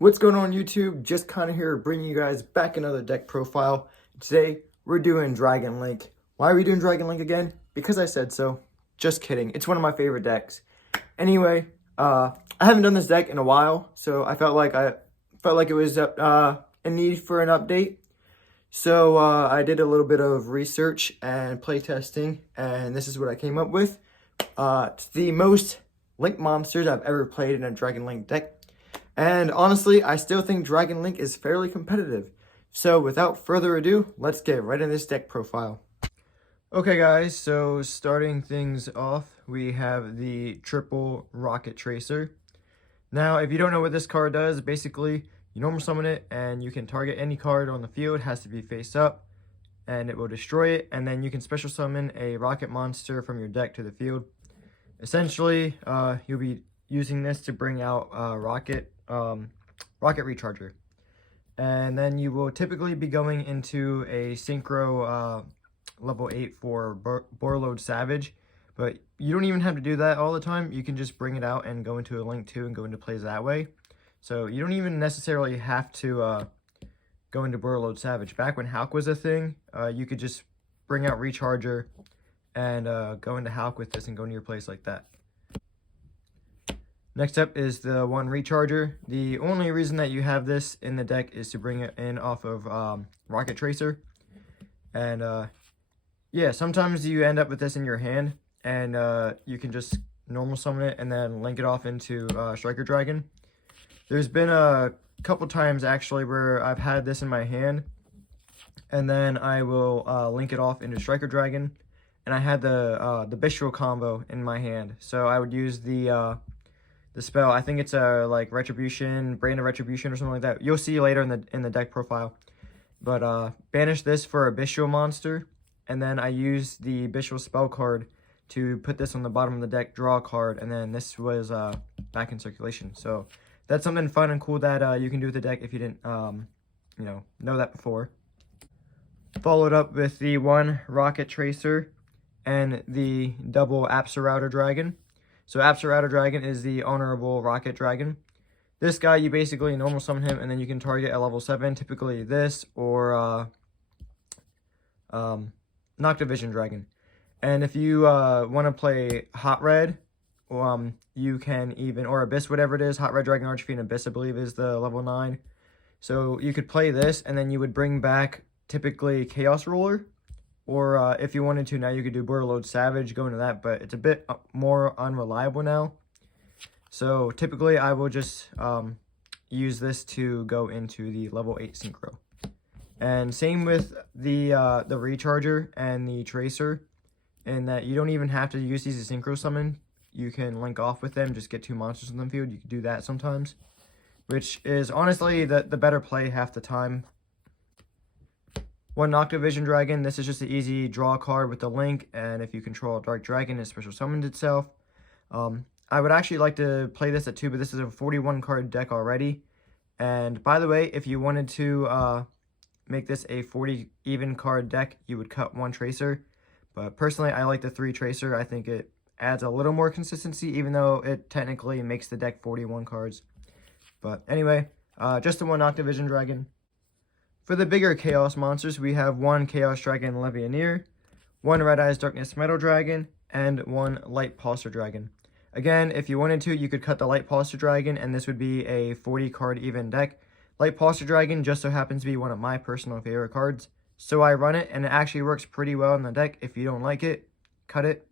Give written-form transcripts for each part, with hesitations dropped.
What's going on YouTube? Just kind of here bringing you guys back another deck profile. Today we're doing Dragon Link. Why are we doing Dragon Link again? Because I said so. Just kidding. It's one of my favorite decks. Anyway, I haven't done this deck in a while, so I felt like it was in need for an update. So I did a little bit of research and playtesting, and this is what I came up with. It's the most Link monsters I've ever played in a Dragon Link deck. And honestly, I still think Dragon Link is fairly competitive. So without further ado, let's get right into this deck profile. Okay guys, so starting things off, we have the triple Rocket Tracer. Now, if you don't know what this card does, basically, you normal summon it and you can target any card on the field, it has to be face up, and it will destroy it. And then you can special summon a rocket monster from your deck to the field. Essentially, you'll be using this to bring out Rocket Recharger. And then you will typically be going into a Synchro level 8 for Borreload Savage. But you don't even have to do that all the time. You can just bring it out and go into a Link 2 and go into plays that way. So you don't even necessarily have to go into Borreload Savage. Back when Hulk was a thing, you could just bring out Recharger and go into Hulk with this and go into your place like that. Next up is the one Recharger. The only reason that you have this in the deck is to bring it in off of Rocket Tracer. And yeah, sometimes you end up with this in your hand, and you can just normal summon it and then link it off into Striker Dragon. There's been a couple times actually where I've had this in my hand, and then I will link it off into Striker Dragon, and I had the Bystial combo in my hand, so I would use the spell. I think it's like Retribution, Brand of Retribution or something like that. You'll see later in the deck profile. But banish this for a Bystial monster, and then I use the Bystial spell card to put this on the bottom of the deck, draw a card, and then this was back in circulation. So that's something fun and cool that you can do with the deck if you didn't know that before. Followed up with the one Rocket Tracer and the double Router Dragon. So Router Dragon is the honorable Rocket Dragon. This guy, you basically normal summon him, and then you can target at level 7, typically this, or Noctivision Dragon. And if you want to play Hot Red, you can even, or Abyss, whatever it is, Hot Red Dragon Archfiend Abyss, I believe, is the level 9. So you could play this, and then you would bring back typically Chaos Ruler. Or if you wanted to, now you could do Borreload Savage, go into that, but it's a bit more unreliable now. So typically I will just use this to go into the level 8 Synchro. And same with the Recharger and the Tracer, in that you don't even have to use these as Synchro Summon. You can link off with them, just get 2 monsters on the field. You can do that sometimes, which is honestly the better play half the time. One Noctivision Dragon, this is just an easy draw card with the link, and if you control a Dark Dragon, it special summons itself. I would actually like to play this at 2, but this is a 41 card deck already. And by the way, if you wanted to make this a 40 even card deck, you would cut 1 Tracer. But personally, I like the 3 Tracer. I think it adds a little more consistency, even though it technically makes the deck 41 cards. But anyway, just the one Noctivision Dragon. For the bigger Chaos monsters, we have one Chaos Dragon Levianeer, one Red Eyes Darkness Metal Dragon, and one Light Pulsar Dragon. Again, if you wanted to, you could cut the Light Pulsar Dragon, and this would be a 40 card even deck. Light Pulsar Dragon just so happens to be one of my personal favorite cards, so I run it, and it actually works pretty well in the deck. If you don't like it, cut it.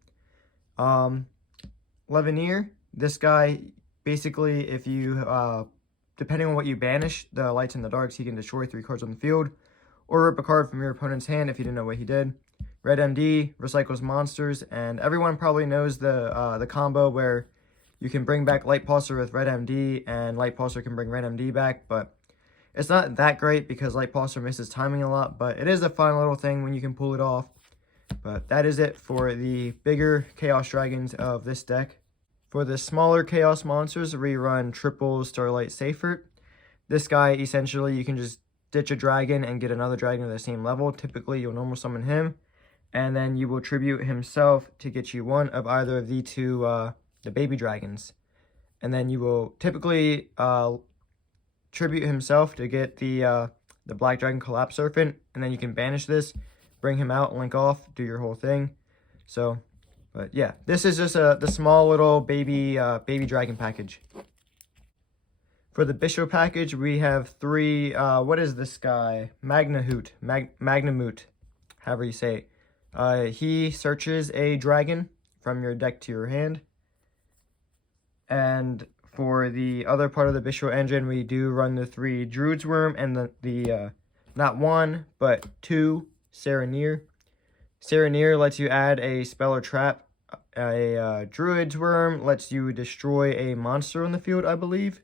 Levianeer, this guy, basically, if you depending on what you banish, the lights and the darks, he can destroy 3 cards on the field, or rip a card from your opponent's hand if you didn't know what he did. Red MD recycles monsters, and everyone probably knows the combo where you can bring back Light Pulsar with Red MD, and Light Pulsar can bring Red MD back, but it's not that great because Light Pulsar misses timing a lot, but it is a fun little thing when you can pull it off. But that is it for the bigger Chaos Dragons of this deck. For the smaller Chaos monsters, we run triple Starlight Seyfert. This guy, essentially, you can just ditch a dragon and get another dragon of the same level. Typically, you'll normal summon him, and then you will tribute himself to get you one of either of the 2 the baby dragons. And then you will typically tribute himself to get the Black Dragon Collapse Serpent, and then you can banish this, bring him out, link off, do your whole thing. So, but yeah, this is just the small little baby dragon package. For the Bystial package, we have 3, what is this guy? Magnamoot, however you say it. He searches a dragon from your deck to your hand. And for the other part of the Bystial Engine, we do run the 3 Druid's Worm and the not 1, but 2 Serenir. Serenir lets you add a spell or trap. A Druid's Worm lets you destroy a monster on the field, I believe.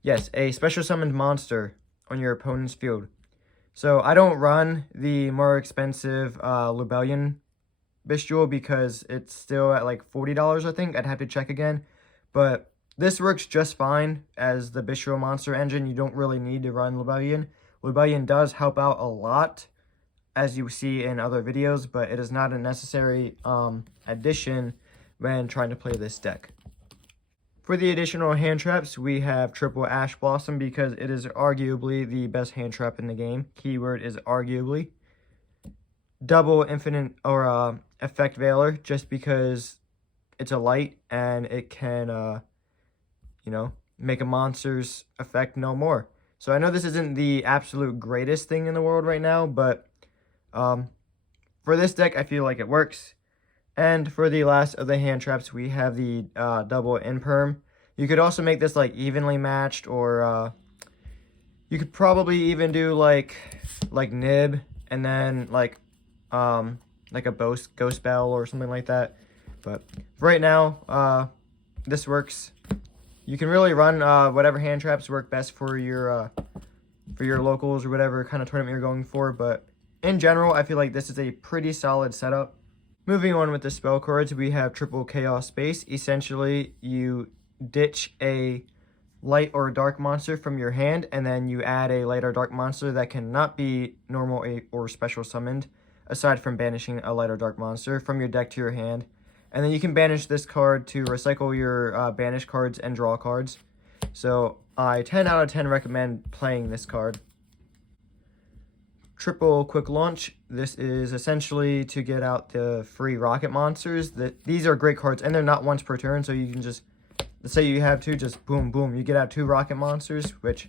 Yes, a special summoned monster on your opponent's field. So I don't run the more expensive Lubellion Bystial because it's still at like $40, I think. I'd have to check again. But this works just fine as the Bystial monster engine. You don't really need to run Lubellion. Lubellion does help out a lot, as you see in other videos, but it is not a necessary addition when trying to play this deck. For the additional hand traps, we have triple Ash Blossom because it is arguably the best hand trap in the game. Keyword is arguably. Double Infinite or Effect Veiler just because it's a light and it can, you know, make a monster's effect no more. So I know this isn't the absolute greatest thing in the world right now, but for this deck, I feel like it works. And for the last of the hand traps, we have the double Imperm. You could also make this like evenly matched, or you could probably even do like Nib and then like a ghost spell or something like that. But right now, this works. You can really run whatever hand traps work best for your locals or whatever kind of tournament you're going for. But in general, I feel like this is a pretty solid setup. Moving on with the spell cards, we have triple Chaos Space. Essentially, you ditch a light or dark monster from your hand, and then you add a light or dark monster that cannot be normal or special summoned, aside from banishing a light or dark monster from your deck to your hand. And then you can banish this card to recycle your banish cards and draw cards. So I 10 out of 10 recommend playing this card. Triple Quick Launch. This is essentially to get out the free rocket monsters. These are great cards, and they're not once per turn, so you can just, let's say you have 2, just boom, boom, you get out 2 rocket monsters, which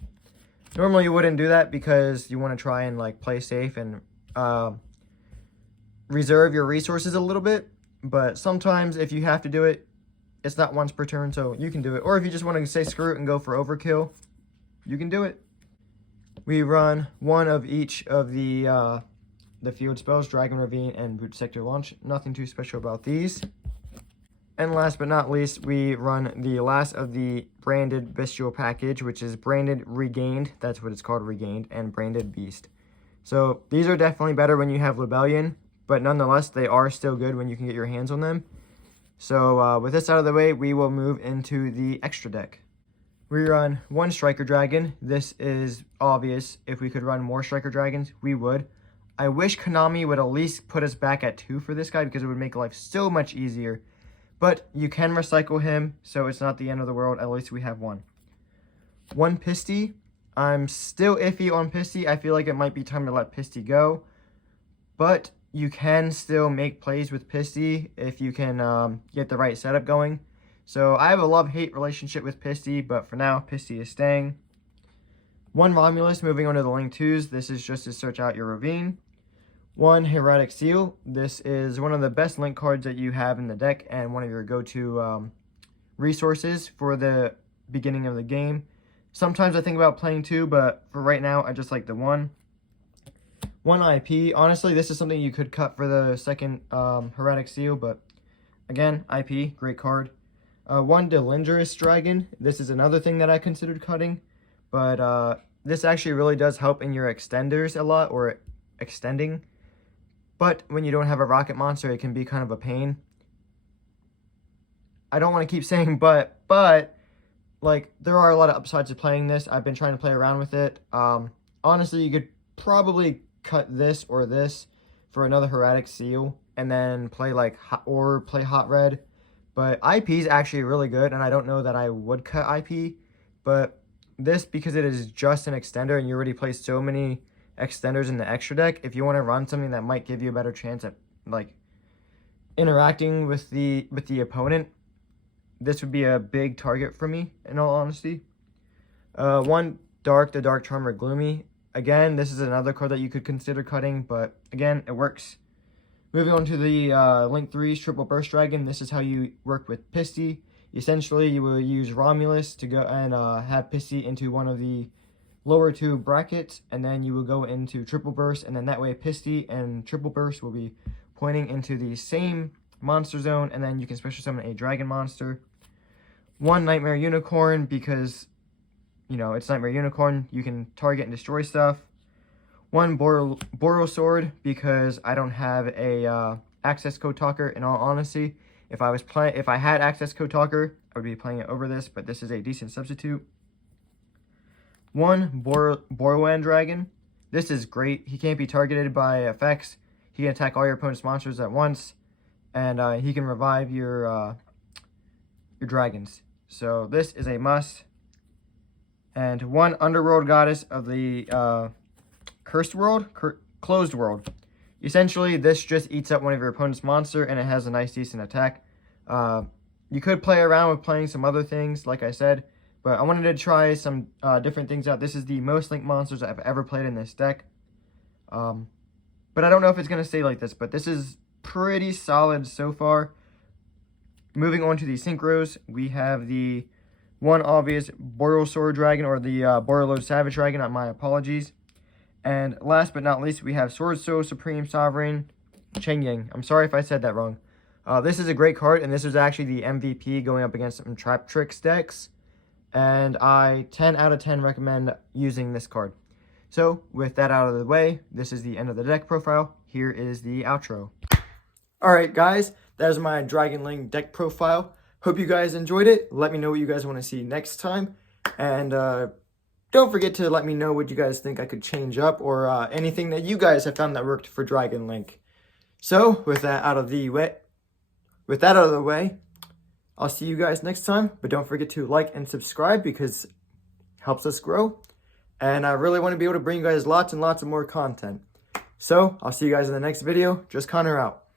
normally you wouldn't do that because you want to try and like play safe and reserve your resources a little bit. But sometimes if you have to do it, it's not once per turn, so you can do it. Or if you just want to say screw it and go for overkill, you can do it. We run 1 of each of the field spells, Dragon Ravine and Boot Sector Launch. Nothing too special about these. And last but not least, we run the last of the branded Bystial package, which is branded Regained. That's what it's called, Regained, and branded Beast. So these are definitely better when you have Lubellion, but nonetheless, they are still good when you can get your hands on them. So with this out of the way, we will move into the extra deck. We run 1 Striker Dragon. This is obvious. If we could run more Striker Dragons, we would. I wish Konami would at least put us back at 2 for this guy because it would make life so much easier. But you can recycle him, so it's not the end of the world. At least we have 1. 1 Pisty. I'm still iffy on Pisty. I feel like it might be time to let Pisty go. But you can still make plays with Pisty if you can get the right setup going. So I have a love-hate relationship with Pisty, but for now, Pisty is staying. 1 Romulus, moving on to the Link 2s. This is just to search out your Ravine. 1 Heretic Seal. This is one of the best Link cards that you have in the deck and one of your go-to resources for the beginning of the game. Sometimes I think about playing 2, but for right now, I just like the 1. 1 IP. Honestly, this is something you could cut for the second Heretic Seal, but again, IP, great card. 1 Delindrous Dragon. This is another thing that I considered cutting, but this actually really does help in your extenders a lot, or extending. But when you don't have a rocket monster, it can be kind of a pain. I don't want to keep saying but like there are a lot of upsides to playing this. I've been trying to play around with it. Honestly, you could probably cut this or this for another Heretic Seal, and then play like play Hot Red. But IP is actually really good, and I don't know that I would cut IP, but this, because it is just an extender and you already play so many extenders in the extra deck, if you want to run something that might give you a better chance at like interacting with the opponent, this would be a big target for me, in all honesty. One, Dark, the Dark Charmer Gloomy. Again, this is another card that you could consider cutting, but again, it works. Moving on to the Link 3's Triple Burst Dragon. This is how you work with Pisty. Essentially, you will use Romulus to go and have Pisty into one of the lower two brackets, and then you will go into Triple Burst, and then that way Pisty and Triple Burst will be pointing into the same monster zone, and then you can special summon a dragon monster. One Nightmare Unicorn, because, you know, it's Nightmare Unicorn. You can target and destroy stuff. One Boral Sword, because I don't have a access code talker. In all honesty, if I had access code talker, I would be playing it over this, but this is a decent substitute. One Borwan Dragon. This is great. He can't be targeted by effects. He can attack all your opponent's monsters at once, and he can revive your dragons. So this is a must. And one Underworld Goddess of the Cursed World? Closed World. Essentially, this just eats up one of your opponent's monster, and it has a nice, decent attack. You could play around with playing some other things, like I said, but I wanted to try some different things out. This is the most Link monsters I've ever played in this deck. But I don't know if it's going to stay like this, but this is pretty solid so far. Moving on to the Synchros, we have the one obvious Borosword Dragon, or the Borreload Savage Dragon, my apologies. And last but not least, we have Sword Soul Supreme Sovereign Cheng Yang. I'm sorry if I said that wrong. This is a great card, and this is actually the MVP going up against some Trap Tricks decks. And I 10 out of 10 recommend using this card. So, with that out of the way, this is the end of the deck profile. Here is the outro. Alright guys, that is my Dragon Link deck profile. Hope you guys enjoyed it. Let me know what you guys want to see next time. And don't forget to let me know what you guys think I could change up, or anything that you guys have found that worked for Dragon Link. So, with that out of the way, I'll see you guys next time. But don't forget to like and subscribe, because it helps us grow. And I really want to be able to bring you guys lots and lots of more content. So, I'll see you guys in the next video. Just Connor out.